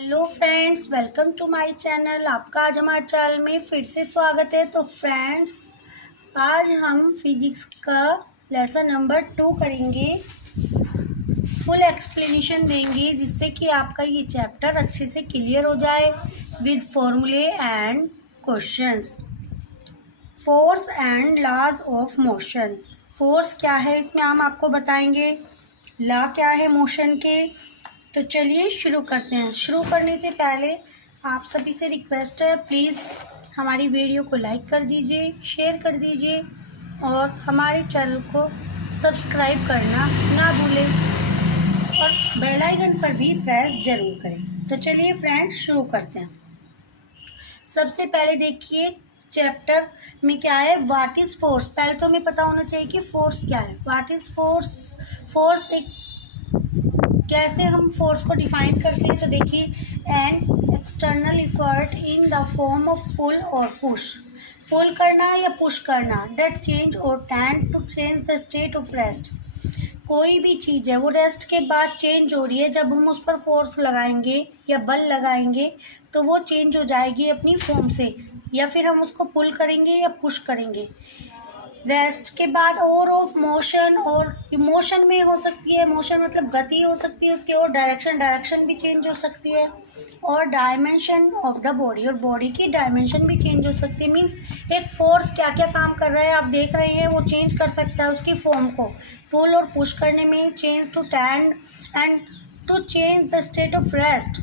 Hello friends, welcome to my channel. आपका आज हमारे चैनल में फिर से स्वागत है। तो फ्रेंड्स, आज हम फिजिक्स का लेसन नंबर 2 करेंगे। फुल एक्सप्लेनेशन देंगे जिससे कि आपका ये चैप्टर अच्छे से क्लियर हो जाए विद फॉर्मूले and questions. Force and laws of motion. Force क्या है इसमें हम आपको बताएंगे, लॉ क्या है मोशन के। तो चलिए शुरू करते हैं। शुरू करने से पहले आप सभी से रिक्वेस्ट है, प्लीज़ हमारी वीडियो को लाइक कर दीजिए, शेयर कर दीजिए और हमारे चैनल को सब्सक्राइब करना ना भूलें और बेल आइकन पर भी प्रेस जरूर करें। तो चलिए फ्रेंड्स शुरू करते हैं। सबसे पहले देखिए चैप्टर में क्या है, व्हाट इज़ फोर्स। पहले तो हमें पता होना चाहिए कि फोर्स क्या है। What is force. फोर्स एक कैसे हम फोर्स को डिफाइन करते हैं। तो देखिए, an external effort in the form of pull और पुश। पुल करना या पुश करना, डेट चेंज और tend to change the state of rest. कोई भी चीज़ है वो रेस्ट के बाद चेंज हो रही है, जब हम उस पर फोर्स लगाएंगे या बल लगाएंगे तो वो चेंज हो जाएगी अपनी फॉर्म से, या फिर हम उसको पुल करेंगे या पुश करेंगे। रेस्ट के बाद और ऑफ मोशन, और इमोशन में हो सकती है। मोशन मतलब गति हो सकती है उसकी, और डायरेक्शन भी चेंज हो सकती है, और डायमेंशन ऑफ द बॉडी, और बॉडी की डायमेंशन भी चेंज हो सकती है। मीन्स एक फोर्स क्या क्या काम कर रहा है आप देख रहे हैं, वो चेंज कर सकता है उसकी फॉर्म को पुल और पुश करने में, change to tend and to change the state of rest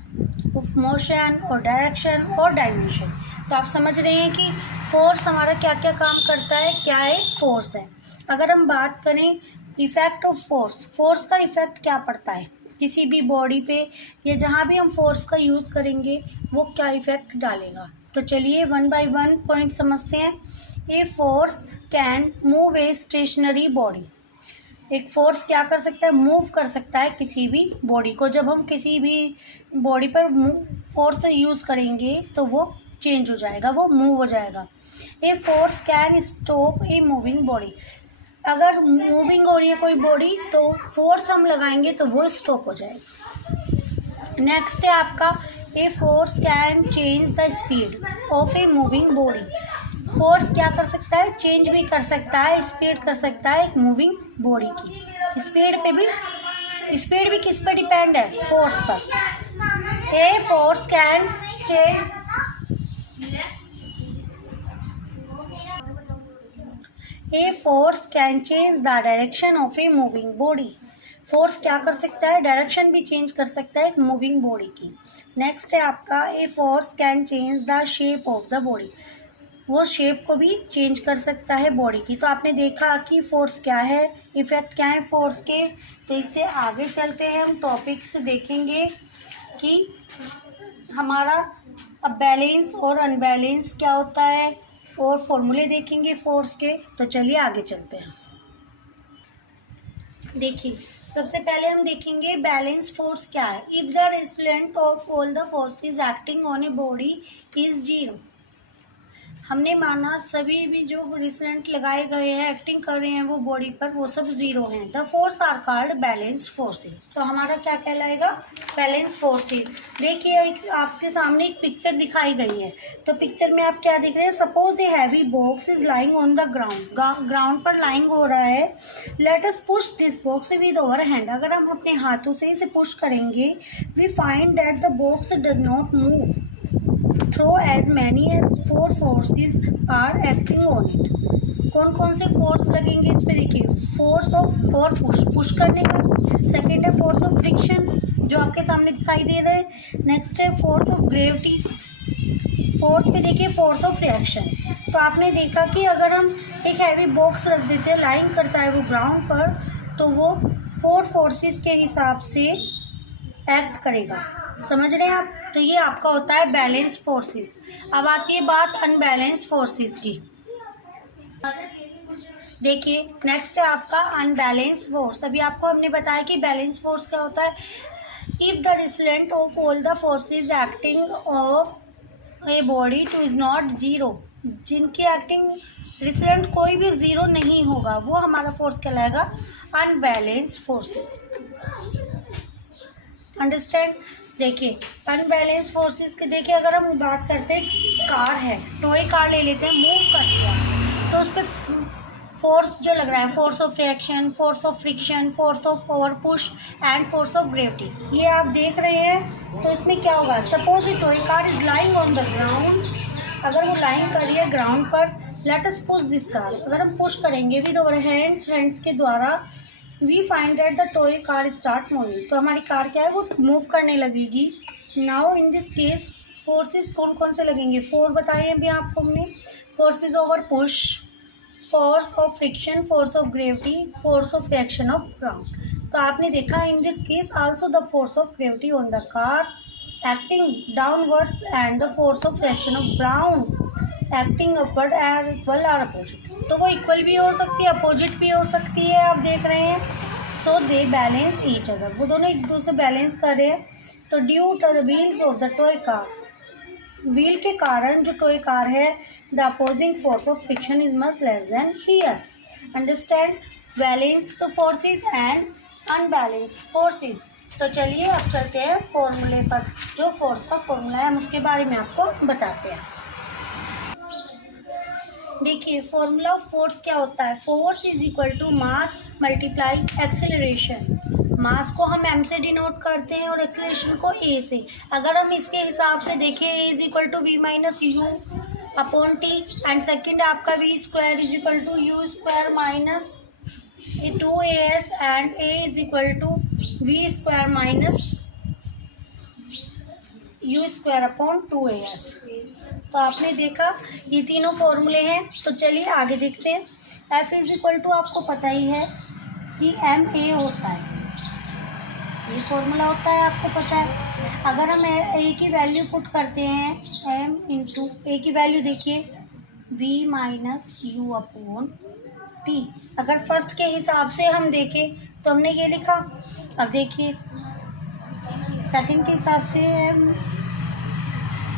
of motion और डायरेक्शन और डायमेंशन। तो आप समझ रहे हैं कि फोर्स हमारा क्या क्या काम करता है, क्या है फोर्स है। अगर हम बात करें इफेक्ट ऑफ फोर्स, फोर्स का इफेक्ट क्या पड़ता है किसी भी बॉडी पे, या जहाँ भी हम फोर्स का यूज़ करेंगे वो क्या इफेक्ट डालेगा। तो चलिए वन बाय वन पॉइंट समझते हैं। A force can move a stationary body. एक फोर्स क्या कर सकता है, मूव कर सकता है किसी भी बॉडी को। जब हम किसी भी बॉडी पर फोर्स यूज़ करेंगे तो वो चेंज हो जाएगा, वो मूव हो जाएगा। A force can stop a moving body. अगर मूविंग हो रही है कोई बॉडी तो फोर्स हम लगाएंगे तो वो स्टॉप हो जाएगी। नेक्स्ट है आपका, a force can change the speed of a moving body. Force क्या कर सकता है, चेंज भी कर सकता है, स्पीड कर सकता है एक मूविंग बॉडी की। स्पीड भी किस पर डिपेंड है, फोर्स पर। A force can change a force can change the direction of a moving body. Force क्या कर सकता है, डायरेक्शन भी चेंज कर सकता है एक मूविंग बॉडी की। नेक्स्ट है आपका, a force can change the shape of the body. वो शेप को भी चेंज कर सकता है बॉडी की। तो आपने देखा कि फोर्स क्या है, इफेक्ट क्या है फोर्स के। तो इससे आगे चलते हैं, हम टॉपिक्स देखेंगे कि हमारा अब बैलेंस और अनबैलेंस क्या होता है, और फॉर्मूले देखेंगे फोर्स के। तो चलिए आगे चलते हैं। देखिए सबसे पहले हम देखेंगे बैलेंस फोर्स क्या है। If the resultant of all the forces acting on a body is zero. हमने माना सभी भी जो रिजल्टेंट लगाए गए हैं, एक्टिंग कर रहे हैं वो बॉडी पर, वो सब जीरो हैं। The force are called balance forces. तो हमारा क्या कहलाएगा, बैलेंस फोर्सेस। देखिए आपके सामने एक पिक्चर दिखाई गई है, तो पिक्चर में आप क्या देख रहे हैं, suppose a heavy box is lying on the ground. Ground पर लाइंग हो रहा है। Let us push this box with our hand. अगर हम अपने हाथों से इसे पुश करेंगे, we find that the box does not move through as many as 4 forces are acting on it. कौन कौन से फोर्स लगेंगे इस पे, देखिए फोर्स ऑफ और पुश करने का। सेकेंड है फोर्स ऑफ फ्रिक्शन जो आपके सामने दिखाई दे रहा है। नेक्स्ट है फोर्स ऑफ ग्रेविटी। फोर्थ पे देखिए फोर्स ऑफ रिएक्शन। तो आपने देखा कि अगर हम एक हैवी बॉक्स रख देते हैं, लाइंग करता है वो ग्राउंड पर, तो वो 4 फोर्सेस के हिसाब से एक्ट करेगा। समझ रहे हैं आप। तो ये आपका होता है बैलेंस फोर्सेस। अब आती है बात अनबैलेंस फोर्सेस की। देखिए नेक्स्ट है आपका अनबैलेंस फोर्स। अभी आपको हमने बताया कि बैलेंस फोर्स क्या होता है। If the resultant of all the forces acting of a body two is not zero. जिनकी एक्टिंग रिजल्टेंट कोई भी जीरो नहीं होगा, वो हमारा फोर्स कहलाएगा अनबैलेंस फोर्सेस। अंडरस्टैंड। देखिए अनबैलेंस फोर्सेस के, देखिए अगर हम बात करते हैं कार है, टॉय कार ले लेते हैं, मूव कर रहा है तो उस पर फोर्स जो लग रहा है, force of reaction, force of friction, force of over push and force of gravity, ये आप देख रहे हैं। तो इसमें क्या होगा, suppose a toy car is lying on the ground, अगर वो लाइंग कर रही है ग्राउंड पर, let us push this car, अगर हम पुश करेंगे विद आवर हैंड्स के द्वारा, we find that the toy car start moving, तो हमारी कार क्या है, वो मूव करने लगेगी। Now in this case forces कौन कौन से लगेंगे, 4 बताए अभी आपको हमने, forces over push, force of friction, force of gravity, force of reaction of ground. तो आपने देखा in this case also the force of gravity on the car acting downwards and the force of reaction of ground acting upward and equal are opposite, तो वो equal भी हो सकती है, opposite भी हो सकती है, आप देख रहे हैं। So they balance each other, वो दोनों एक दूसरे बैलेंस कर रहे हैं। तो due to the wheels of the toy car, wheel के कारण जो टॉय कार है, the opposing force of friction is much less than here. Understand balance forces and unbalance forces. तो चलिए अब चलते हैं फॉर्मूले पर, जो फोर्स का फॉर्मूला है हम उसके बारे में आपको बताते हैं। देखिए फॉर्मूला ऑफ फोर्स क्या होता है, force is equal to mass multiply acceleration. Mass को हम m से डिनोट करते हैं और एक्सेलरेशन को a से। अगर हम इसके हिसाब से देखें, a is equal to v minus u upon t, and second आपका v square is equal to u square minus 2as and a is equal to v square minus u square upon 2as। तो आपने देखा ये तीनों फॉर्मूले हैं। तो चलिए आगे देखते हैं। F इज इक्वल टू आपको पता ही है कि ma होता है, ये फॉर्मूला होता है, आपको पता है। अगर हम a की वैल्यू पुट करते हैं, m इंटू a की वैल्यू देखिए v minus u upon T. अगर फर्स्ट के हिसाब से हम देखें तो हमने ये लिखा, अब देखिए सेकंड के हिसाब से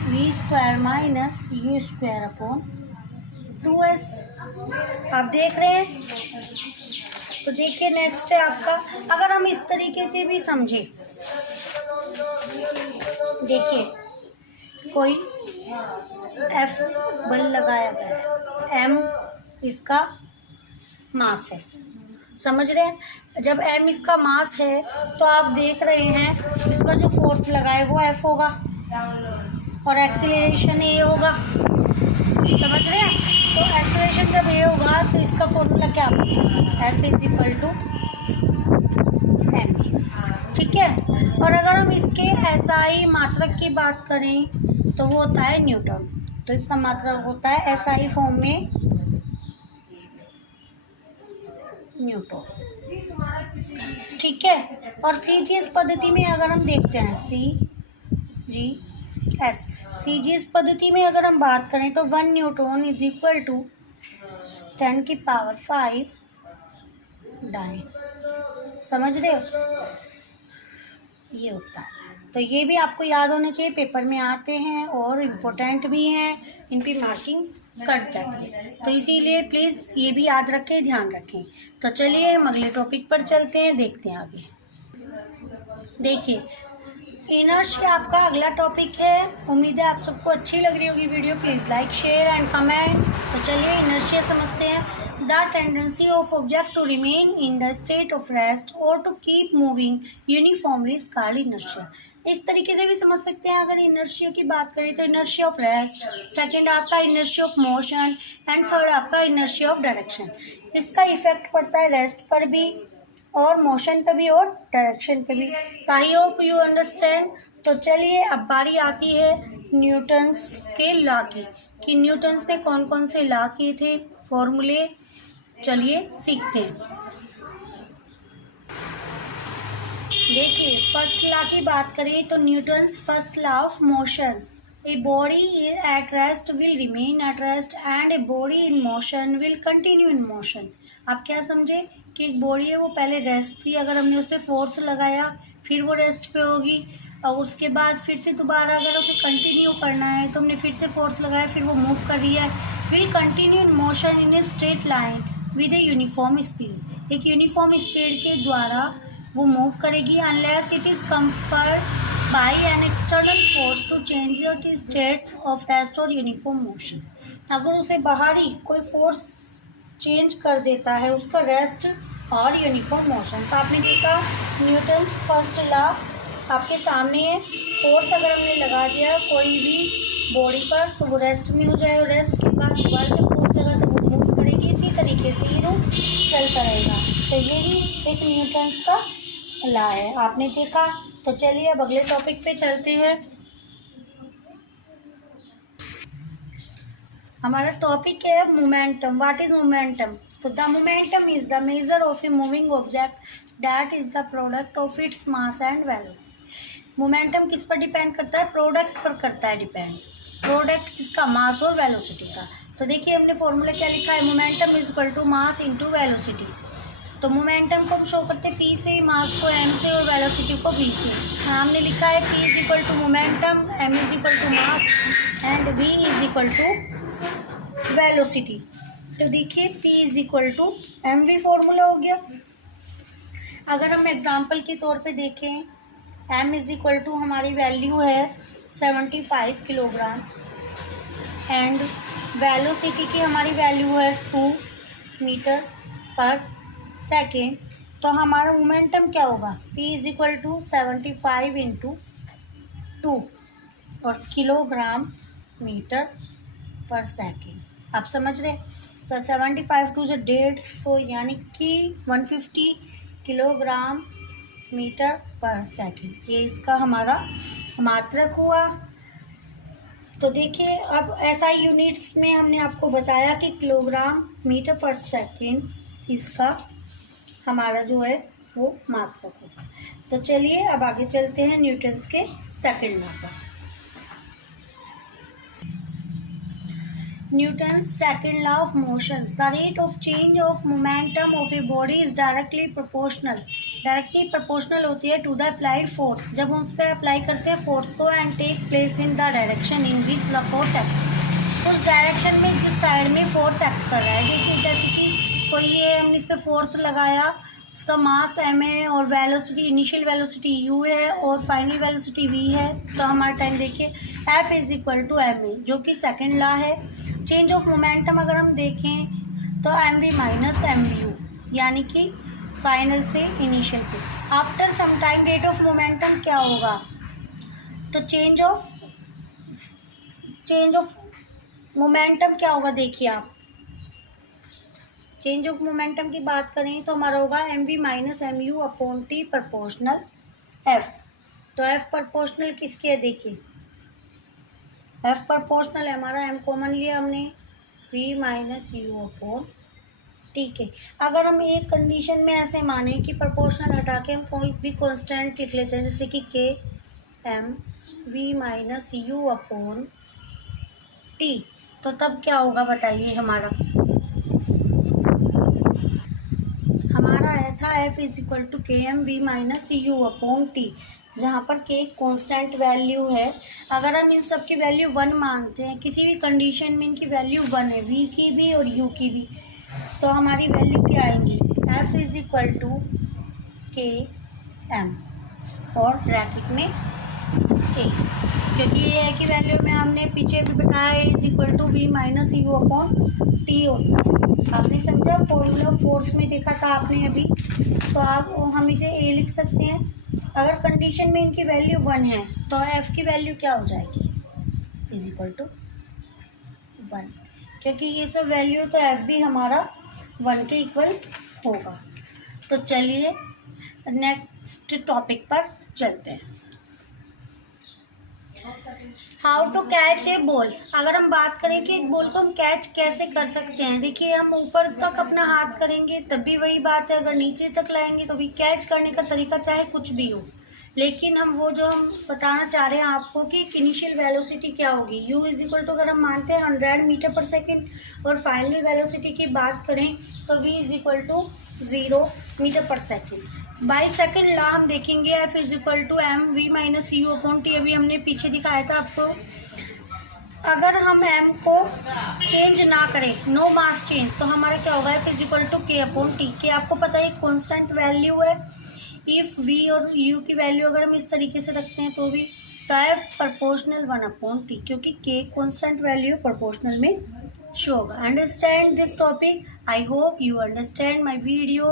v square minus u square upon 2s, आप देख रहे हैं। तो देखिए नेक्स्ट है आपका, अगर हम इस तरीके से भी समझे, देखिए कोई F बल लगाया गया है, M इसका मास है, समझ रहे हैं। जब M इसका मास है तो आप देख रहे हैं इस पर जो फोर्स लगा है वो F होगा और एक्सीलरेशन A होगा, समझ रहे हैं। तो एक्सीलरेशन जब A होगा तो इसका फॉर्मूला क्या होगा, F is equal to m, ठीक है। और अगर हम इसके SI मात्रक की बात करें तो वो होता है न्यूटन, तो इसका मात्रक होता है SI फॉर्म में न्यूटन, ठीक है। और CGS पद्धति में अगर हम देखते हैं, CGS पद्धति में अगर हम बात करें तो 1 newton is equal to 10⁵ dyne, समझ रहे हो, ये होता है। तो ये भी आपको याद होना चाहिए, पेपर में आते हैं और इम्पोर्टेंट भी हैं, इन पर मार्किंग कट जाती है, तो इसीलिए प्लीज़ ये भी याद रखें, ध्यान रखें। तो चलिए हम अगले टॉपिक पर चलते हैं, देखते हैं आगे। देखिए इनर्शिया आपका अगला टॉपिक है। उम्मीद है आप सबको अच्छी लग रही होगी video. Please like share and comment. तो चलिए इनर्शिया समझते हैं। The tendency of object to remain in the state of rest और to keep moving uniformly is called inertia. इस तरीके से भी समझ सकते हैं। अगर इनर्शिया की बात करें तो इनर्शिया ऑफ रेस्ट, सेकेंड आपका inertia of motion and third आपका इनर्शिया ऑफ डायरेक्शन। इसका इफेक्ट पड़ता है रेस्ट पर भी और मोशन पे भी और डायरेक्शन पे भी। I hope you understand. तो चलिए अब बारी आती है न्यूटन्स के लॉ की, कि न्यूटन्स ने कौन कौन से लॉ किए थे, फॉर्मूले। चलिए सीखते हैं। देखिए फर्स्ट लॉ की बात करें तो Newton's first law of motions, a body at rest will remain at rest and a body in motion will continue in motion. आप क्या समझे कि एक बॉडी है वो पहले रेस्ट थी, अगर हमने उस पर फोर्स लगाया फिर वो रेस्ट पे होगी, और उसके बाद फिर से दोबारा अगर उसे कंटिन्यू करना है तो हमने फिर से फोर्स लगाया, फिर वो मूव कर रही है। Will continue in motion in a straight line with a uniform speed, एक यूनिफॉर्म स्पीड के द्वारा वो मूव करेगी unless it is compared by an external force to change the state of rest or uniform motion। अगर उसे बाहरी कोई force change कर देता है उसका रेस्ट और यूनिफॉर्म मोशन। तो आपने देखा न्यूटन्स फर्स्ट लॉ आपके सामने है। फोर्स अगर हमने लगा दिया कोई भी बॉडी पर तो वो रेस्ट में हो जाएगा, रेस्ट के बाद दोबारा जब फोर्स लगा तो वो मूव करेगी, इसी तरीके से ये रूल चलता रहेगा। तो यही एक न्यूटन्स का लॉ है, आपने देखा। तो चलिए अब अगले टॉपिक पे चलते हैं। हमारा टॉपिक है मोमेंटम। What is momentum? तो the momentum is the measure of a moving object that is the product of its mass and velocity. Momentum किस पर डिपेंड करता है? प्रोडक्ट पर करता है डिपेंड। प्रोडक्ट किसका? मास और वेलोसिटी का। तो देखिए हमने फॉर्मूला क्या लिखा है, momentum is equal to mass into velocity. तो मोमेंटम को हम शो करते हैं पी से, मास को एम से और वेलोसिटी को वी से। हमने लिखा है p is equal to momentum, m is equal to mass and v is equal to velocity. तो देखिए P is equal to m v formula हो गया। अगर हम एग्जाम्पल के तौर पे देखें, M इज इक्वल टू हमारी वैल्यू है 75 किलोग्राम एंड वेलोसिटी की हमारी वैल्यू है 2 मीटर पर सेकेंड। तो हमारा मोमेंटम क्या होगा? P is equal to 75 into 2 और किलोग्राम मीटर पर सेकेंड। आप समझ रहे? तो 75 टू जो 150 यानी कि 150 किलोग्राम मीटर पर सेकेंड, ये इसका हमारा मात्रक हुआ। तो देखिए अब SI यूनिट्स में हमने आपको बताया कि किलोग्राम मीटर पर सेकेंड इसका हमारा जो है वो मात्रक होगा। तो चलिए अब आगे चलते हैं न्यूटन्स के सेकंड लॉ पर। Newton's second law of motions, the rate of change of momentum of a body is directly proportional होती है to the applied force। जब हम उस पर अप्लाई करते हैं फोर्स को and take place in the direction in which the force acts। उस डायरेक्शन में जिस साइड में फोर्स एक्ट कर रहा है। देखिए जैसे कि कोई ये हमने इस पर फोर्स लगाया, उसका मास m है और वेलोसिटी, इनिशियल वेलोसिटी u है और फाइनल वेलोसिटी v है। तो हमारा टाइम देखिए f is equal to m a, जो कि सेकेंड लॉ है। चेंज ऑफ मोमेंटम अगर हम देखें तो m v minus m v u, यानी कि फाइनल से इनिशियल पे। After some time rate of momentum क्या होगा? तो चेंज ऑफ मोमेंटम क्या होगा? देखिए आप चेंज ऑफ मोमेंटम की बात करें तो हमारा होगा m v minus m u upon t proportional f. तो एफ प्रपोर्शनल किसके है? देखिए एफ प्रपोर्शनल है हमारा, एम कॉमन लिया हमने, v minus u upon t के। अगर हम एक कंडीशन में ऐसे माने कि प्रपोर्शनल हटा के हम कोई भी कांस्टेंट लिख लेते हैं, जैसे कि k m v minus u upon t, तो तब क्या होगा बताइए? हमारा आया था f is equal to k m v minus u upon t, जहाँ पर के कांस्टेंट वैल्यू है। अगर हम इन सब की वैल्यू 1 मानते हैं, किसी भी कंडीशन में इनकी वैल्यू 1 है, वी की भी और यू की भी, तो हमारी वैल्यू क्या आएंगी? F is equal to k M और ब्रैकेट में ए, क्योंकि ये है कि वैल्यू में हमने पीछे भी बताया is equal to v minus u upon t होता है। आपने समझा? फॉर्मूला फोर्स में देखा था आपने अभी, तो आप हम इसे ए लिख सकते हैं। अगर कंडीशन में इनकी वैल्यू 1 है तो एफ की वैल्यू क्या हो जाएगी? इज इक्वल टू 1, क्योंकि ये सब वैल्यू तो एफ भी हमारा 1 के इक्वल होगा। तो चलिए नेक्स्ट टॉपिक पर चलते हैं। How to catch a ball. अगर हम बात करें कि एक बॉल को हम कैच कैसे कर सकते हैं, देखिए हम ऊपर तक अपना हाथ करेंगे तब भी वही बात है, अगर नीचे तक लाएंगे तो भी कैच करने का तरीका चाहे कुछ भी हो, लेकिन हम बताना चाह रहे हैं आपको कि इनिशियल वेलोसिटी क्या होगी। u इज इक्वल टू अगर हम मानते हैं 100 मीटर पर सेकेंड और फाइनल वेलोसिटी की बात करें तो v is equal to 0 metre per second. By second law हम देखेंगे f is equal to m v minus u upon t, अभी हमने पीछे दिखाया था आपको। अगर हम एम को चेंज ना करें, नो मास चेंज, तो हमारा क्या होगा? एफ इज इक्वल टू के अपॉन टी। के आपको पता है कॉन्स्टेंट वैल्यू है। इफ v वी और यू की वैल्यू अगर हम इस तरीके से रखते हैं तो भी तो एफ प्रोपोर्शनल 1/t, क्योंकि के कॉन्स्टेंट वैल्यू प्रोपोर्शनल में शो होगा। Understand this topic. I hope you understand my video.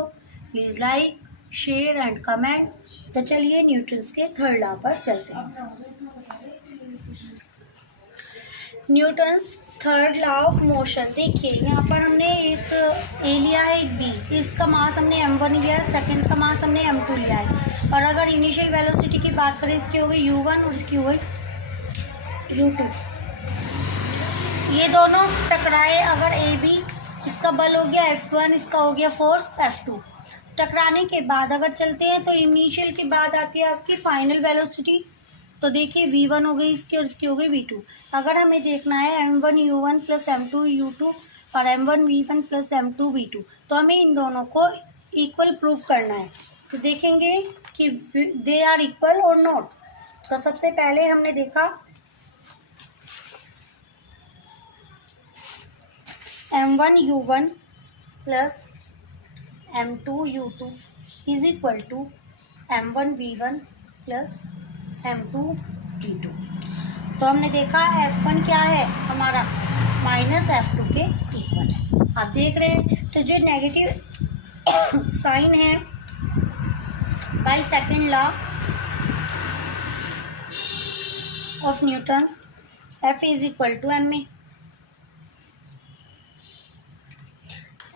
Please like, share and comment. तो चलिए न्यूटन्स के थर्ड लॉ पर चलते हैं। Newton's third law of motion. देखिए यहाँ पर हमने एक ए लिया है, एक बी। इसका मास हमने m1 लिया है, सेकंड का मास हमने m2 लिया है। और अगर इनिशियल वेलोसिटी की बात करें, इसकी हो गई u1 और इसकी हो गई u2। ये दोनों टकराए अगर ए बी, इसका बल हो गया F1, इसका हो गया फोर्स F2। टकराने के बाद अगर चलते हैं तो इनिशियल के बाद आती है आपकी फाइनल वेलोसिटी। तो देखिए v1 हो गई इसकी और इसकी हो गई v2। अगर हमें देखना है m1 u1 plus m2 u2 और m1 v1 plus m2 v2, तो हमें इन दोनों को इक्वल प्रूव करना है। तो देखेंगे कि दे आर इक्वल और नॉट। तो सबसे पहले हमने देखा m1 u1 plus m2 u2 is equal to m1 v1 plus m2 v2। तो हमने देखा F1 क्या है हमारा माइनस F2 के इक्वल है। आप देख रहे हैं तो जो नेगेटिव साइन है by second law of Newton's, F is equal to m a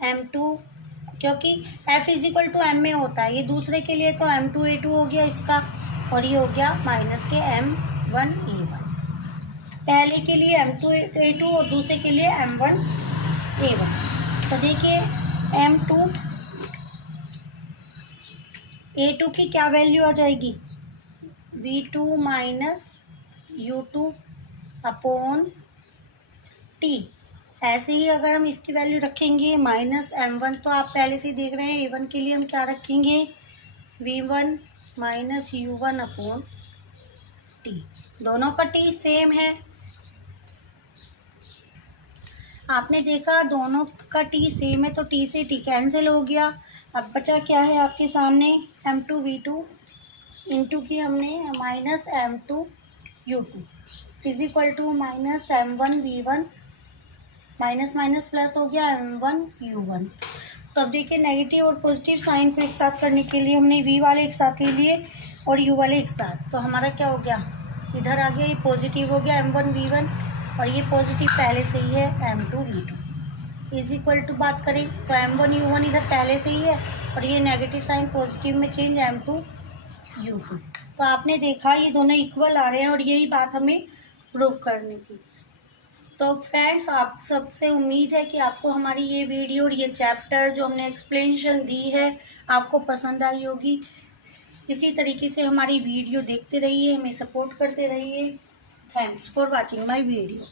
m2, क्योंकि F is equal to m a होता है। ये दूसरे के लिए तो m2 a2 हो गया इसका, और ये हो गया माइनस के m1 a1। पहले के लिए m2 a2 और दूसरे के लिए m1 a1। तो देखिए m2 a2 की क्या वैल्यू आ जाएगी, v2 minus u2 upon t। ऐसे ही अगर हम इसकी वैल्यू रखेंगे माइनस m1, तो आप पहले से ही देख रहे हैं a1 के लिए हम क्या रखेंगे, v1 minus u1 upon t। दोनों का t सेम है। आपने देखा दोनों का t सेम है तो t से t कैंसिल हो गया। अब बचा क्या है आपके सामने, m2 v2 इंटू की हमने minus m2 u2 is equal to minus m1 v1, minus minus plus हो गया m1 u1। तो अब देखिए नेगेटिव और पॉजिटिव साइन को एक साथ करने के लिए हमने v वाले एक साथ ले लिए और u वाले एक साथ। तो हमारा क्या हो गया, इधर आ गया ये पॉजिटिव हो गया m1 v1, और ये पॉजिटिव पहले से ही है m2 v2 is equal to बात करें तो m1 u1 इधर पहले से ही है, और ये नेगेटिव साइन पॉजिटिव में चेंज m2 u2। तो आपने देखा ये दोनों इक्वल आ रहे हैं और यही बात हमें प्रूव करने की। तो फ्रेंड्स आप सबसे उम्मीद है कि आपको हमारी ये वीडियो और ये चैप्टर जो हमने एक्सप्लेनेशन दी है आपको पसंद आई होगी। इसी तरीके से हमारी वीडियो देखते रहिए, हमें सपोर्ट करते रहिए। Thanks for watching my video.